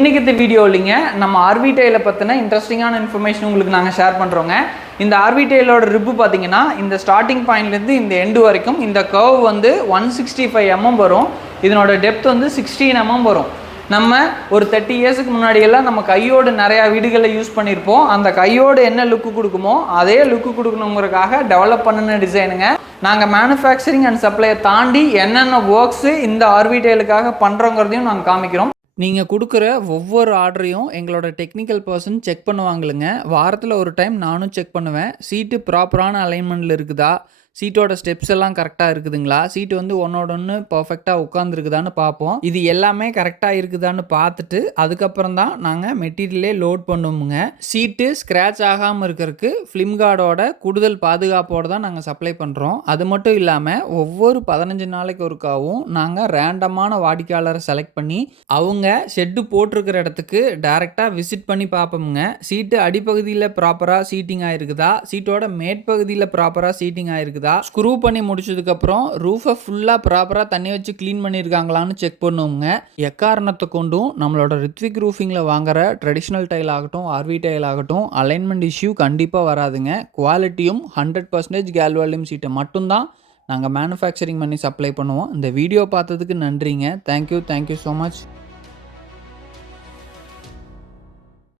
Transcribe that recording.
இன்னைக்கு இந்த வீடியோ இல்லைங்க, நம்ம ஆர்பிடைல பற்றின இன்ட்ரெஸ்டிங்கான இன்ஃபர்மேஷன் உங்களுக்கு நாங்கள் ஷேர் பண்ணுறோங்க. இந்த ஆர்பிடைலோட ரிப்பு பார்த்தீங்கன்னா இந்த ஸ்டார்டிங் பாயிண்ட்லேருந்து இந்த எண்டு வரைக்கும் இந்த கர்வ் வந்து 165 mm வரும். இதனோட டெப்த் வந்து 16 mm வரும். நம்ம ஒரு 30 இயர்ஸுக்கு முன்னாடியெல்லாம் நம்ம கையோடு நிறையா வீடுகளில் யூஸ் பண்ணியிருப்போம். அந்த கையோடு என்ன லுக்கு கொடுக்குமோ அதே லுக்கு கொடுக்கணுங்கிறதுக்காக டெவலப் பண்ணின டிசைனுங்க. நாங்கள் மேனுஃபேக்சரிங் அண்ட் சப்ளையை தாண்டி என்னென்ன ஒர்க்ஸு இந்த ஆர்பிடைலுக்காக பண்ணுறோங்கிறதையும் நாங்கள் காமிக்கிறோம். நீங்கள் கொடுக்குற ஒவ்வொரு ஆர்டரையும் எங்களோட டெக்னிக்கல் பர்சன் செக் பண்ணுவாங்களுங்க. வாரத்தில் ஒரு டைம் நானும் செக் பண்ணுவேன். சீட்டு ப்ராப்பரான அலைன்மெண்ட்டில் இருக்குதா, சீட்டோட ஸ்டெப்ஸ் எல்லாம் கரெக்டாக இருக்குதுங்களா, சீட்டு வந்து ஒன்னோட ஒன்று பர்ஃபெக்டாக உட்காந்துருக்குதான்னு பார்ப்போம். இது எல்லாமே கரெக்டாக இருக்குதான்னு பார்த்துட்டு அதுக்கப்புறம் தான் நாங்கள் மெட்டீரியலே லோட் பண்ணுவோமுங்க. சீட்டு ஸ்க்ராட்ச் ஆகாமல் இருக்கிறதுக்கு ஃபிலிம் கார்டோட கூடுதல் பாதுகாப்போடு தான் நாங்கள் சப்ளை பண்ணுறோம். அது மட்டும் இல்லாமல் ஒவ்வொரு 15 நாளைக்கு ஒருக்காவும் நாங்கள் ரேண்டமான வாடிக்கையாளரை செலக்ட் பண்ணி அவங்க ஷெட்டு போட்டிருக்கிற இடத்துக்கு டைரெக்டாக விசிட் பண்ணி பார்ப்போமுங்க. சீட்டு அடிப்பகுதியில் ப்ராப்பராக சீட்டிங் ஆகிருக்குதா, சீட்டோட மேற்பகுதியில் ப்ராப்பராக சீட்டிங் ஆகிருக்குதா, ஸ்க்ரூ பண்ணி முடிச்சதுக்கப்புறம் ரூஃபை ஃபுல்லாக ப்ராப்பராக தண்ணி வச்சு க்ளீன் பண்ணியிருக்காங்களான்னு செக் பண்ணுவோங்க. எக்காரணத்தை கொண்டும் நம்மளோட ரித்விக் ரூஃபிங்கில் வாங்குற ட்ரெடிஷ்னல் டைல் ஆகட்டும், ஆர்வி டைல் ஆகட்டும், அலைன்மெண்ட் இஷ்யூ கண்டிப்பாக வராதுங்க. குவாலிட்டியும் 100% கேல்வால்யூம் சீட்டை மட்டும்தான் நாங்கள் மேனுஃபேக்சரிங் பண்ணி சப்ளை பண்ணுவோம். இந்த வீடியோ பார்த்ததுக்கு நன்றிங்க. Thank you so much.